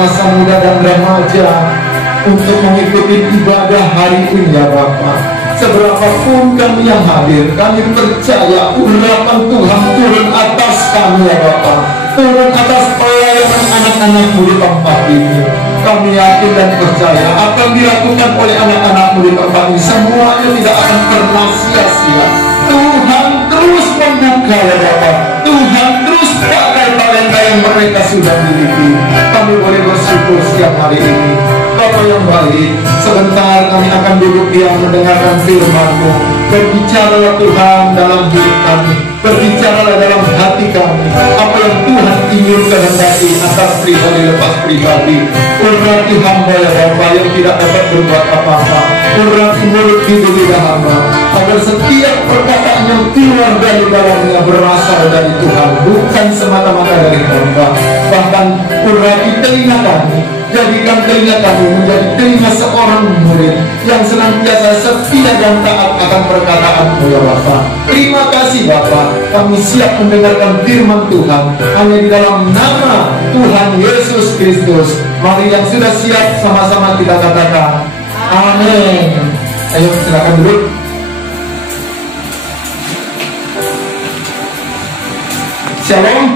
masa muda dan remaja untuk mengikuti ibadah hari ini ya Bapa. Seberapapun kami yang hadir, kami percaya urapan Tuhan turun atas kami ya Bapa, turun atas pelayanan anak-anakmu di tempat ini. Kami yakin dan percaya apa yang dilakukan oleh anak-anakmu di tempat ini semuanya tidak akan pernah sia-sia. Tuhan terus membuka ya Bapa, Tuhan terus pakai talenta yang mereka sudah miliki. Kami boleh bersyukur setiap hari ini. Bapa yang baik, sebentar kami akan duduk diam mendengarkan firman-Mu. Berbicaralah Tuhan dalam hidup kami, berbicaralah dalam hati kami. Apa yang Tuhan ingin kehendaki atas pribadi lepas pribadi. Urati hamba ya Bapa yang tidak dapat berbuat apa-apa. Urati mulut hidup hamba, agar setiap perkataan yang keluar dari dalamnya berasal dari Tuhan, bukan semata-mata dari hamba. Bahkan urati telinga kami, jadikan telinga kami menjadi telinga seorang murid yang senantiasa setia dan taat akan perkataan-Mu ya Bapa. Terima kasih Bapa, kami siap mendengarkan firman Tuhan hanya di dalam nama Tuhan Yesus Kristus. Mari yang sudah siap sama-sama kita katakan amin. Ayo silakan duduk. Shalom.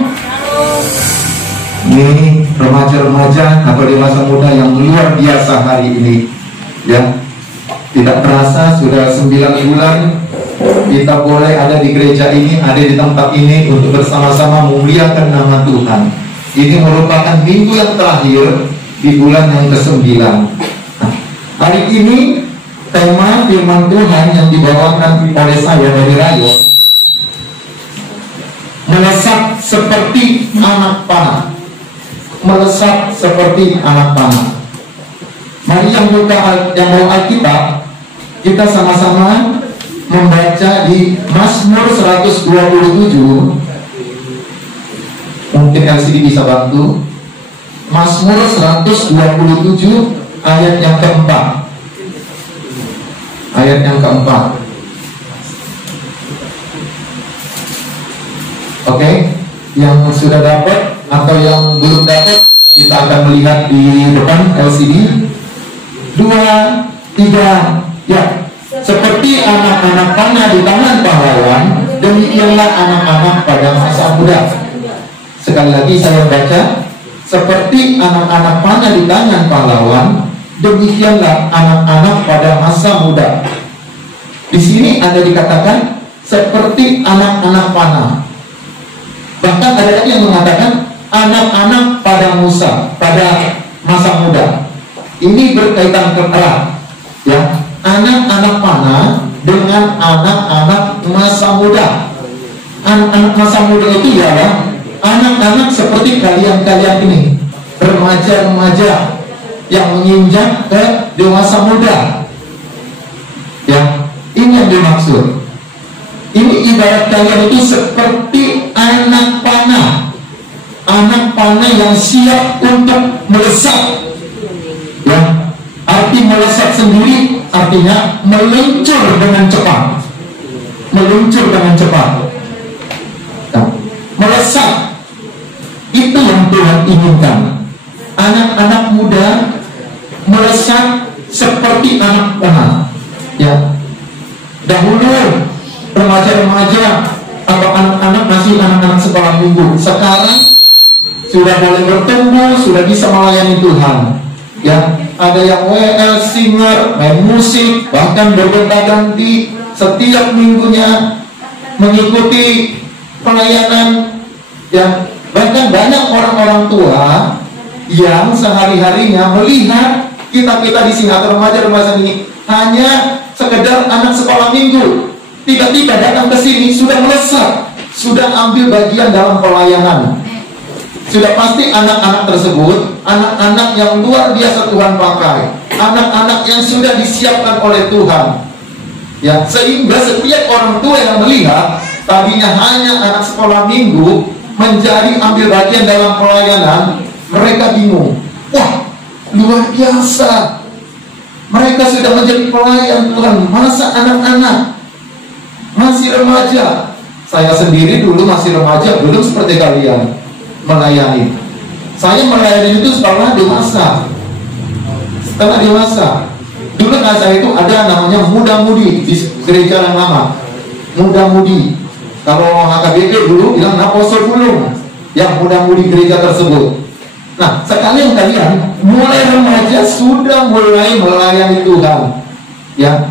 Ini remaja-remaja atau dewasa muda yang luar biasa hari ini ya. Tidak terasa sudah 9 bulan kita boleh ada di gereja ini, ada di tempat ini untuk bersama-sama memuliakan nama Tuhan. Ini merupakan minggu yang terakhir di bulan yang ke-9. Hari ini tema firman Tuhan yang dibawakan oleh saya dari Rayo, melesat seperti anak panah. Melesat seperti anak panah. Mari yang mau Alkitab, kita sama-sama membaca di Mazmur 127. Mungkin LCD bisa bantu. Mazmur 127 ayat yang keempat. Ayat yang keempat. Oke, yang sudah dapat atau yang belum dapat, kita akan melihat di depan LCD. 2, 3, ya. Seperti anak-anak panah di tangan pahlawan, demikianlah anak-anak pada masa muda. Sekali lagi saya baca, seperti anak-anak panah di tangan pahlawan, demikianlah anak-anak pada masa muda. Di sini ada dikatakan seperti anak-anak panah. Bahkan ada lagi yang mengatakan anak-anak pada pada masa muda. Ini berkaitan erat, ya. Anak-anak panah dengan anak-anak masa muda. Anak-anak masa muda itu ya, anak-anak seperti kalian-kalian ini, remaja-remaja yang menginjak ke dewasa muda. Ya, ini yang dimaksud. Ini ibarat kalian itu seperti anak panah. Anak panah yang siap untuk melesat. Ya, arti melesat sendiri artinya meluncur dengan cepat. Meluncur dengan cepat. Nah, melesat itu yang Tuhan inginkan. Anak-anak muda melesat seperti anak panah. Ya, dahulu remaja-remaja atau anak-anak masih anak-anak sekolah minggu. Sekarang sudah boleh bertumbuh, sudah bisa melayani Tuhan. Ya, ada yang WL, singer, main musik, bahkan bergonta-ganti setiap minggunya mengikuti pelayanan. Ya, bahkan banyak orang-orang tua yang sehari-harinya melihat kita-kita di sini atau remaja-remaja ini hanya sekedar anak sekolah minggu. Tiba-tiba datang ke sini sudah melesat, sudah ambil bagian dalam pelayanan. Sudah pasti anak-anak tersebut anak-anak yang luar biasa Tuhan pakai, anak-anak yang sudah disiapkan oleh Tuhan. Ya, sehingga setiap orang tua yang melihat tadinya hanya anak sekolah minggu menjadi ambil bagian dalam pelayanan, mereka bingung. Wah, luar biasa. Mereka sudah menjadi pelayan Tuhan. Masa anak-anak masih remaja? Saya sendiri dulu masih remaja, belum seperti kalian melayani. Saya melayani itu setelah dewasa. Setelah dewasa. Dulu kan saya itu ada namanya muda-mudi di gereja yang lama. Muda-mudi. Kalau HKBP dulu bilang Naposo Pulung, yang muda-mudi gereja tersebut. Nah, sekalian kalian mulai remaja sudah mulai melayani Tuhan. Ya,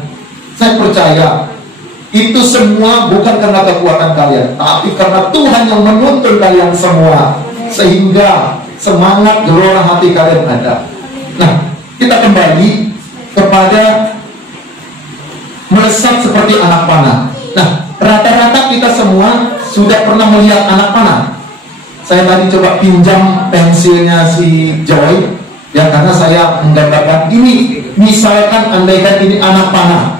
saya percaya itu semua bukan karena kekuatan kalian, tapi karena Tuhan yang menuntun kalian semua, sehingga semangat gelora hati kalian ada. Nah, kita kembali kepada melesat seperti anak panah. Nah, rata-rata kita semua sudah pernah melihat anak panah. Saya tadi coba pinjam pensilnya si Joy, ya, karena saya menggambarkan ini. Misalkan andaikan ini anak panah,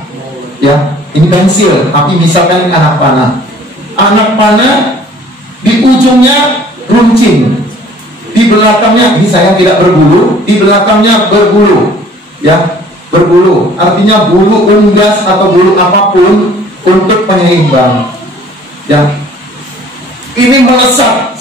ya, ini pensil, tapi misalkan ini anak panah. Anak panah di ujungnya runcing, di belakangnya, ini saya tidak berbulu, di belakangnya berbulu, ya, berbulu. Artinya bulu unggas atau bulu apapun untuk penyeimbang, ya. Ini melesat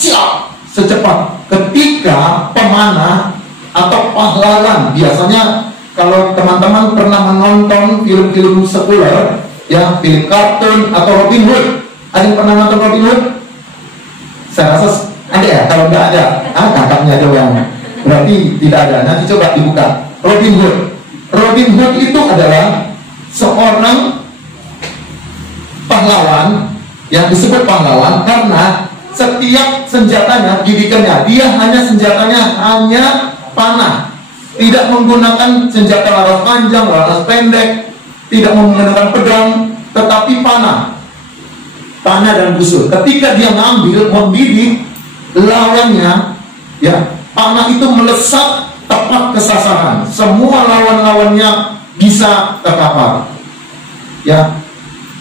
secepat ketika pemanah atau pahlawan. Biasanya kalau teman-teman pernah menonton film-film sekuler, ya, film kartun atau Robin Hood, ada yang pernah nonton Robin Hood? Saya rasa ada ya. Kalau nggak ada, kakaknya doang, berarti tidak ada. Nanti coba dibuka Robin Hood. Robin Hood itu adalah seorang pahlawan yang disebut pahlawan karena setiap senjatanya, didikannya, dia hanya senjatanya hanya panah, tidak menggunakan senjata laras panjang, laras pendek, tidak menggunakan pedang, tetapi panah dan busur. Ketika dia membidik lawannya, ya, panah itu melesat tepat ke sasaran. Semua lawan-lawannya bisa terkapar, ya.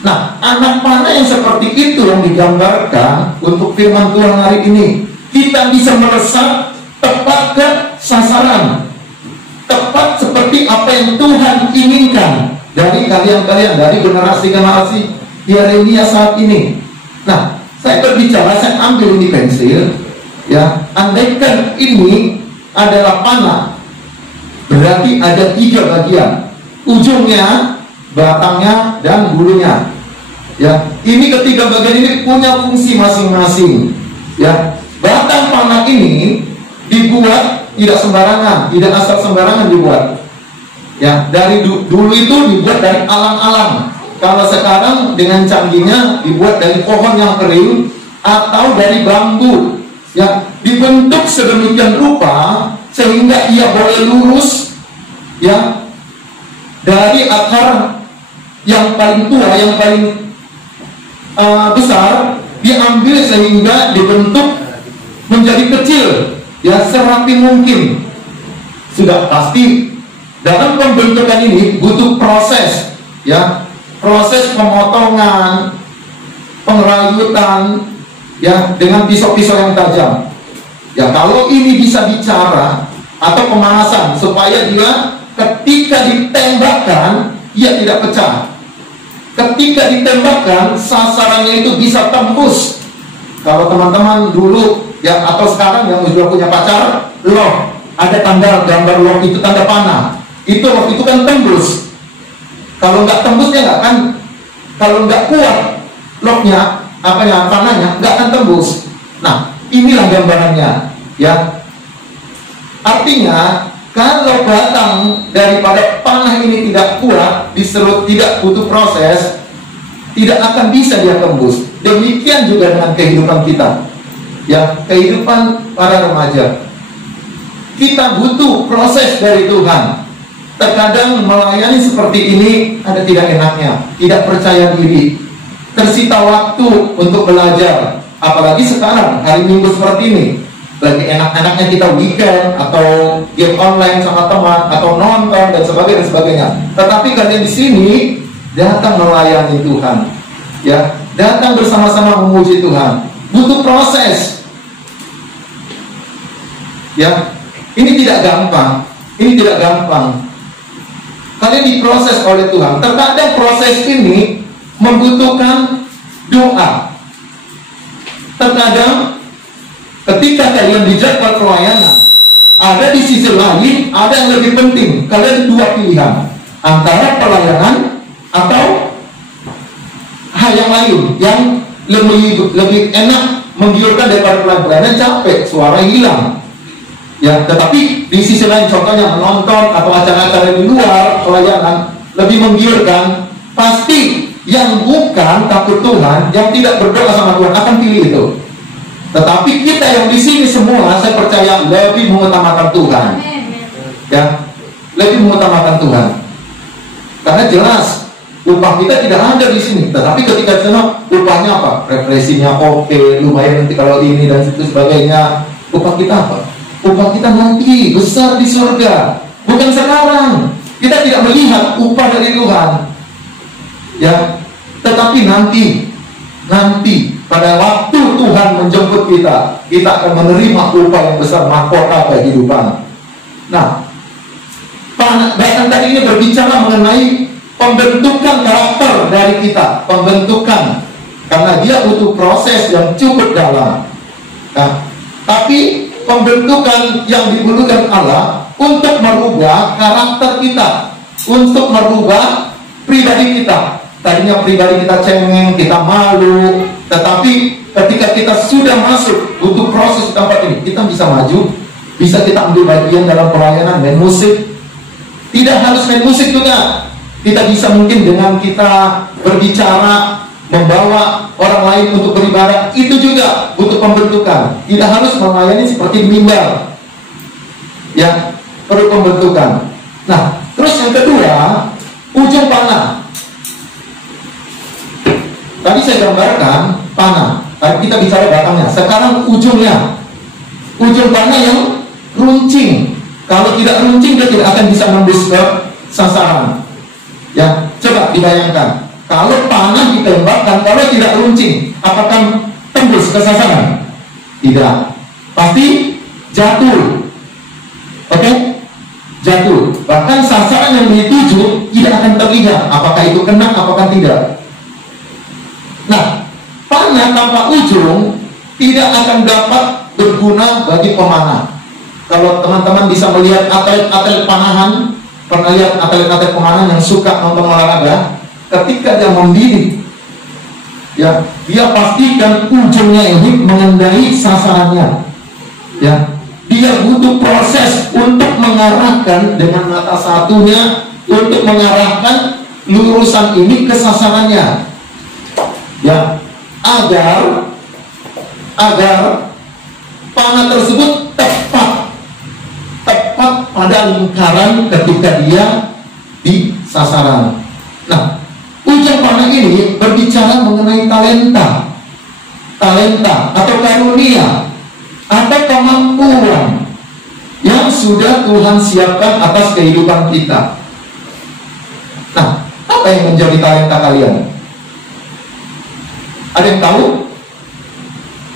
Nah, anak panah yang seperti itu yang digambarkan untuk firman Tuhan hari ini. Kita bisa melesat tepat ke sasaran, tepat seperti apa yang Tuhan inginkan dari kalian-kalian, dari generasi-generasi Yeremia saat ini. Nah, saya berbicara, saya ambil ini pensil, ya. Andaikan ini adalah panah, berarti ada 3 bagian, ujungnya, batangnya, dan bulunya, ya. Ini ketiga bagian ini punya fungsi masing-masing, ya. Batang panah ini dibuat tidak sembarangan, tidak asal sembarangan dibuat, ya. Dari dulu itu dibuat dari alang-alang. Kalau sekarang dengan canggihnya dibuat dari pohon yang kering atau dari bambu, ya. Dibentuk sedemikian rupa sehingga ia boleh lurus, ya, dari akar yang paling tua, yang paling besar, diambil sehingga dibentuk menjadi kecil, ya, serapi mungkin. Sudah pasti dalam pembentukan ini butuh proses, ya, proses pemotongan, pengrayutan, ya, dengan pisau-pisau yang tajam. Ya, kalau ini bisa bicara, atau pemanasan supaya dia ketika ditembakkan ia tidak pecah. Ketika ditembakkan sasarannya itu bisa tembus. Kalau teman-teman dulu, ya, atau sekarang yang sudah punya pacar, loh, ada tanda gambar loh, itu tanda panah. Itu loh, itu kan tembus. Kalau nggak tembus dia nggak kan, kalau nggak kuat locknya, panahnya nggak akan tembus. Nah, inilah gambarannya, ya. Artinya kalau batang daripada panah ini tidak kuat, diserut, tidak butuh proses, tidak akan bisa dia tembus. Demikian juga dengan kehidupan kita, ya, kehidupan para remaja. Kita butuh proses dari Tuhan. Terkadang melayani seperti ini ada tidak enaknya, tidak percaya diri, tersita waktu untuk belajar. Apalagi sekarang hari Minggu seperti ini, lagi enak-enaknya kita weekend atau game online sama teman atau nonton dan sebagainya. Tetapi kalian di sini datang melayani Tuhan, ya, datang bersama-sama memuji Tuhan. Butuh proses, ya. Ini tidak gampang. Ini tidak gampang. Kalian diproses oleh Tuhan. Terkadang proses ini membutuhkan doa. Terkadang ketika kalian di jadwal pelayanan, ada di sisi lain, ada yang lebih penting. Kalian dua pilihan, antara pelayanan atau hal yang lain yang lebih enak, menggiurkan daripada pelayanan. Capek, suara hilang. Ya, tetapi di sisi lain, contohnya menonton atau acara-acara di luar pelayanan lebih menggiurkan. Pasti yang bukan takut Tuhan, yang tidak berdoa sama Tuhan akan pilih itu. Tetapi kita yang di sini semua, saya percaya lebih mengutamakan Tuhan. Ya, lebih mengutamakan Tuhan. Karena jelas upah kita tidak ada di sini. Tetapi ketika sana upahnya apa? Represinya oke, lumayan nanti kalau ini dan itu sebagainya. Upah kita apa? Upah kita nanti besar di surga. Bukan sekarang. Kita tidak melihat upah dari Tuhan. Ya, tetapi nanti pada waktu Tuhan menjemput kita, kita akan menerima upah yang besar, mahkota kehidupan. Nah, bahkan tadi ini berbicara mengenai pembentukan karakter dari kita, pembentukan, karena dia butuh proses yang cukup dalam. Nah, tapi pembentukan yang dibutuhkan Allah untuk merubah karakter kita, untuk merubah pribadi kita. Tadinya pribadi kita cengeng, kita malu, tetapi ketika kita sudah masuk butuh proses di tempat ini, kita bisa maju, bisa kita ambil bagian dalam pelayanan, main musik. Tidak harus main musik juga. Kita bisa mungkin dengan kita berbicara, membawa orang lain untuk beribadah, itu juga butuh pembentukan. Tidak harus melayani seperti mimbar. Ya, perlu pembentukan. Nah, terus yang kedua, ujung panah. Tadi saya gambarkan panah, tadi kita bicara batangnya. Sekarang ujungnya, ujung panah yang runcing. Kalau tidak runcing, dia tidak akan bisa nembus ke sasaran. Ya, coba dibayangkan. Kalau panah ditembakkan, kalau tidak runcing, apakah tembus ke sasaran? Tidak. Pasti jatuh. Oke? Jatuh. Bahkan sasaran yang dituju tidak akan terlihat. Apakah itu kena, apakah tidak. Nah, panah tanpa ujung tidak akan dapat berguna bagi pemanah. Kalau teman-teman bisa melihat atlet-atlet panahan, pernah lihat atlet-atlet panahan yang suka nonton olahraga, ketika dia membidik, ya, dia pastikan ujungnya ini mengendai sasarannya. Ya, dia butuh proses untuk mengarahkan dengan mata satunya, untuk mengarahkan lurusan ini ke sasarannya. Ya, agar panah tersebut tepat pada lingkaran ketika dia di sasaran. Nah, ujung panah ini berbicara mengenai talenta atau karunia atau kemampuan yang sudah Tuhan siapkan atas kehidupan kita. Nah, apa yang menjadi talenta kalian? Ada yang tahu?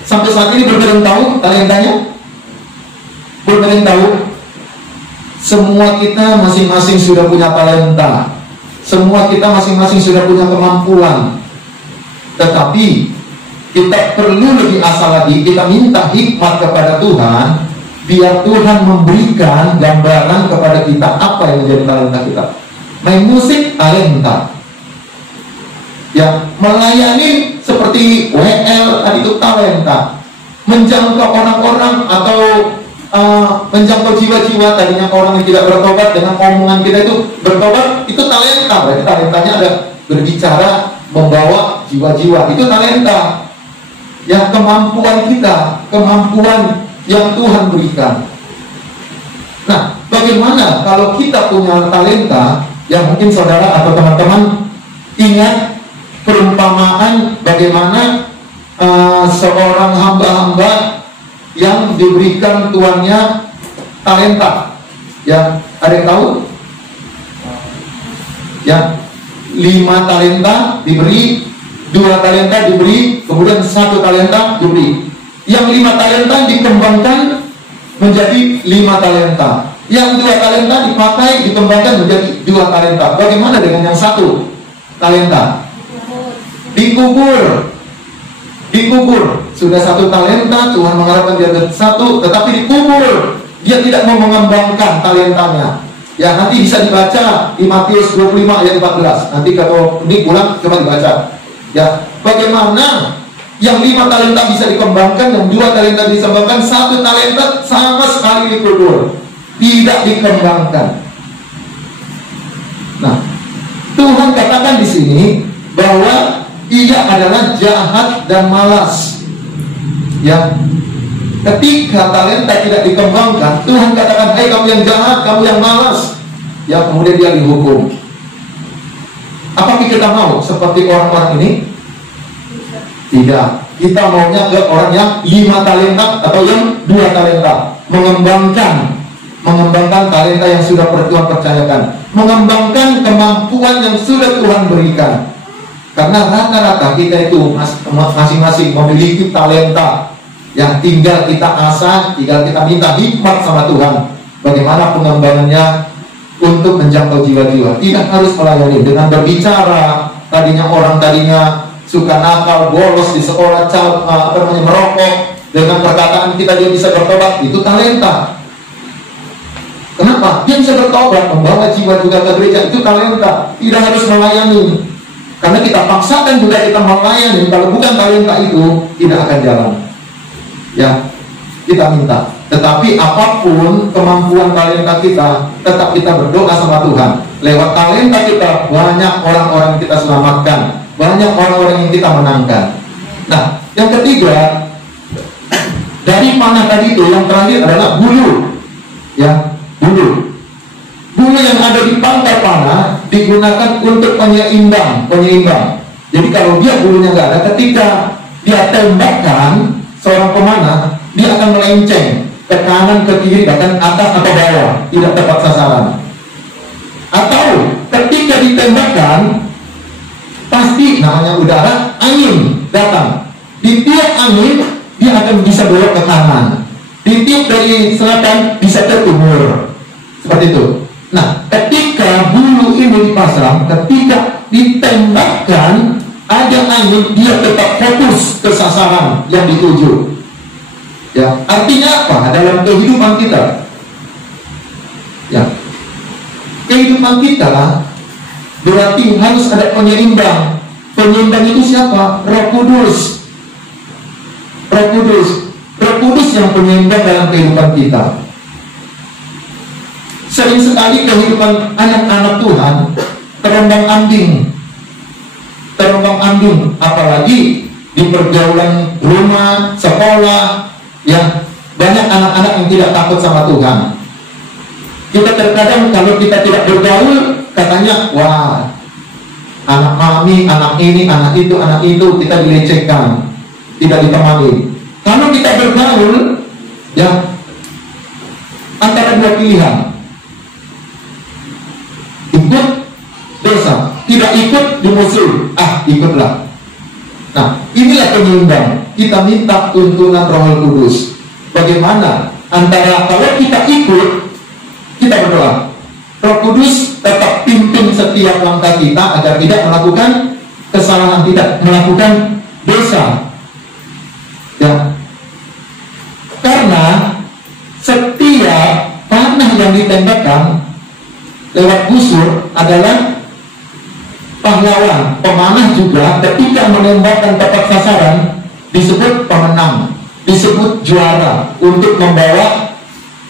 Sampai saat ini belum ada yang tahu talentanya? Belum ada yang tahu? Semua kita masing-masing sudah punya talenta. Semua kita masing-masing sudah punya kemampuan. Tetapi kita perlu lebih asal lagi. Kita minta hikmat kepada Tuhan, biar Tuhan memberikan gambaran kepada kita apa yang menjadi talenta kita. Main musik, talenta. Ya, melayani seperti WL tadi itu talenta. Menjangkau orang-orang atau menjangkau jiwa-jiwa, tadinya orang yang tidak bertobat, dengan omongan kita itu bertobat, itu talenta. Berarti talentanya ada berbicara, membawa jiwa-jiwa, itu talenta. Ya, kemampuan kita, kemampuan yang Tuhan berikan. Nah, bagaimana kalau kita punya talenta? Ya, mungkin saudara atau teman-teman ingat perumpamaan bagaimana seorang hamba-hamba yang diberikan tuannya talenta. Ya, ada yang tahu? Ya, 5 talenta diberi, 2 talenta diberi, kemudian 1 talenta diberi. Yang 5 talenta dikembangkan menjadi 5 talenta. Yang 2 talenta dipakai, dikembangkan menjadi 2 talenta. Bagaimana dengan yang 1 talenta? Dikubur. dikubur. Sudah 1 talenta, Tuhan mengharapkan dia 1, tetapi dikubur. Dia tidak mau mengembangkan talentanya. Ya, nanti bisa dibaca di Matius 25 ayat 14. Nanti kalau ini pulang coba dibaca. Ya, bagaimana yang 5 talenta bisa dikembangkan, yang 2 talenta bisa dikembangkan, 1 talenta sama sekali dikubur, tidak dikembangkan. Nah, Tuhan katakan di sini bahwa ia adalah jahat dan malas. Ya, ketika talenta tidak dikembangkan, Tuhan katakan, "Hai kamu yang jahat, kamu yang malas." Ya, kemudian dia dihukum. Apakah kita mau seperti orang-orang ini? Tidak. Kita maunya ke orang yang 5 talenta atau yang 2 talenta. Mengembangkan talenta yang sudah Tuhan percayakan, mengembangkan kemampuan yang sudah Tuhan berikan. Karena rata-rata kita itu masing-masing memiliki talenta yang tinggal kita asah, tinggal kita minta hikmat sama Tuhan bagaimana pengembangannya untuk menjangkau jiwa-jiwa. Tidak harus melayani dengan berbicara. Tadinya suka nakal, bolos di sekolah, merokok, dengan perkataan kita dia bisa bertobat, itu talenta. Kenapa? Dia bisa bertobat, membawa jiwa juga ke gereja, itu talenta. Tidak harus melayani. Karena kita paksakan juga kita melayani, kalau bukan talenta itu tidak akan jalan. Ya, kita minta. Tetapi apapun kemampuan talenta kita, tetap kita berdoa sama Tuhan. Lewat talenta kita, banyak orang-orang yang kita selamatkan, banyak orang-orang yang kita menangkan. Nah, yang ketiga, dari panah tadi itu, yang terakhir adalah bulu. Ya, bulu yang ada di pangkal panah digunakan untuk penyeimbang. Jadi kalau dia bulunya nggak ada, ketika dia tembakkan seorang pemanah, dia akan melenceng ke kanan, ke kiri, bahkan atas atau bawah, tidak tepat sasaran. Atau ketika ditembakkan, pasti namanya udara, angin datang. Ditiup angin, dia akan bisa belok ke kanan. Ditiup dari selatan, bisa ke timur. Seperti itu. Nah, ketika bulu ini dipasang, ketika ditembakkan, ada angin, dia tetap fokus ke sasaran yang dituju. Ya, artinya apa? Dalam kehidupan kita, ya, kehidupan kita berarti harus ada penyeimbang. Penyeimbang itu siapa? Roh Kudus. Roh Kudus yang penyeimbang dalam kehidupan kita. Sering sekali kehidupan anak-anak Tuhan terombang ambing, apalagi di pergaulan rumah, sekolah, ya, banyak anak-anak yang tidak takut sama Tuhan. Kita terkadang kalau kita tidak bergaul, katanya, wah, anak mami, anak ini, anak itu, kita dilecehkan, tidak ditemani. Kalau kita bergaul, ya, antara 2 pilihan, ikut dosa, tidak ikut dimusuh, ikutlah. Nah, inilah penyeimbang. Kita minta tuntunan Roh Kudus. Bagaimana antara kalau kita ikut, kita berdoa, Roh Kudus tetap pimpin setiap langkah kita agar tidak melakukan kesalahan, tidak melakukan dosa. Ya, karena setiap panah yang ditembakkan lewat busur adalah pahlawan. Pemanah juga ketika menembakkan tepat sasaran disebut pemenang, disebut juara, untuk membawa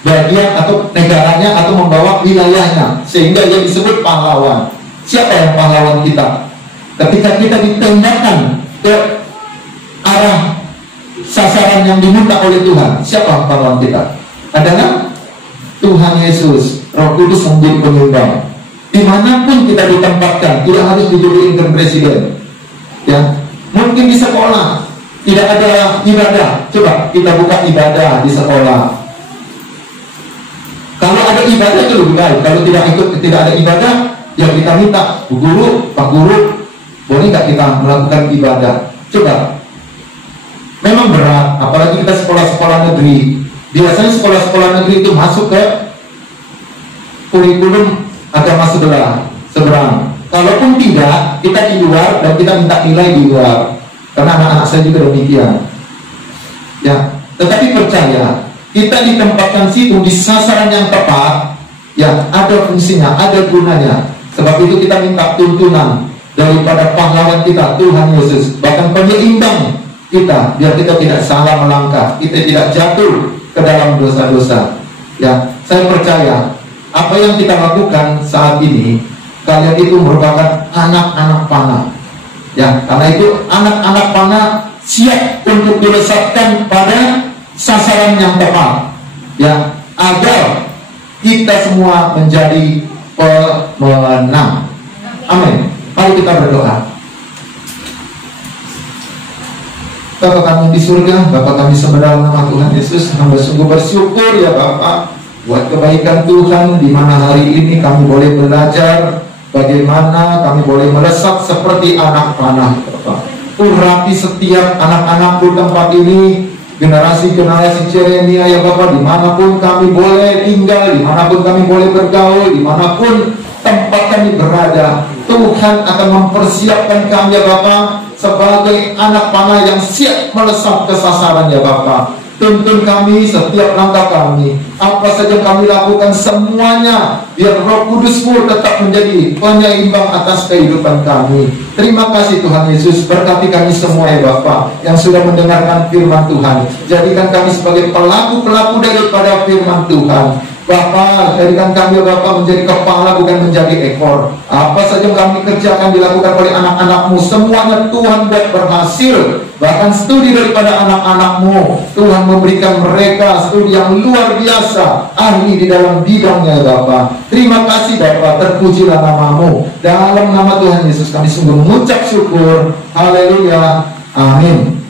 bagian atau negaranya atau membawa wilayahnya, sehingga dia disebut pahlawan. Siapa yang pahlawan kita? Ketika kita ditembakkan ke arah sasaran yang diminta oleh Tuhan, siapa pahlawan kita? Adalah Tuhan Yesus. Roh Kudus menjadi penyeimbang. Dimanapun kita ditempatkan, tidak harus dijodohin presiden. Ya, mungkin di sekolah tidak ada ibadah, coba kita buka ibadah di sekolah. Kalau ada ibadah itu lebih baik. Kalau tidak ada ibadah, ya kita minta Bu Guru, Pak Guru, boleh nggak kita melakukan ibadah? Coba. Memang berat, apalagi kita sekolah-sekolah negeri. Biasanya sekolah-sekolah negeri itu masuk ke kurikulum agama seberang. Kalaupun tidak, kita di luar dan kita minta nilai di luar. Karena anak-anak saya juga demikian. Ya, tetapi percaya, kita ditempatkan situ di sasaran yang tepat, ya, ada fungsinya, ada gunanya. Sebab itu kita minta tuntunan daripada pahlawan kita, Tuhan Yesus, bahkan penyeimbang kita, biar kita tidak salah melangkah, kita tidak jatuh ke dalam dosa-dosa. Ya, saya percaya apa yang kita lakukan saat ini, kalian itu merupakan anak-anak panah. Ya, karena itu anak-anak panah siap untuk dilesatkan pada sasaran yang tepat. Ya, agar kita semua menjadi pemenang. Amin. Mari kita berdoa. Bapa kami di surga, Bapa kami sebenarnya nama Tuhan Yesus, hamba sungguh bersyukur ya Bapa buat kebaikan Tuhan, di mana hari ini kami boleh belajar bagaimana kami boleh melesat seperti anak panah, Bapak. Urapi setiap anak-anakku tempat ini, generasi-generasi Jeremia ya Bapak, dimanapun kami boleh tinggal, dimanapun kami boleh bergaul, dimanapun tempat kami berada, Tuhan akan mempersiapkan kami ya Bapak sebagai anak panah yang siap melesat ke sasaran ya Bapak. Tuntun kami setiap langkah kami, apa saja kami lakukan semuanya, biar Roh Kudus-Mu tetap menjadi penyeimbang atas kehidupan kami. Terima kasih Tuhan Yesus, berkati kami semua ya Bapak yang sudah mendengarkan firman Tuhan. Jadikan kami sebagai pelaku-pelaku daripada firman Tuhan. Bapa, jadikan kami Bapa menjadi kepala bukan menjadi ekor. Apa saja kami kerjakan dilakukan oleh anak-anak-Mu, semuanya Tuhan buat berhasil. Bahkan studi daripada anak-anak-Mu, Tuhan memberikan mereka studi yang luar biasa, ahli di dalam bidangnya Bapa. Terima kasih Bapa, terpujilah nama-Mu. Dalam nama Tuhan Yesus kami sungguh mengucap syukur. Haleluya. Amin.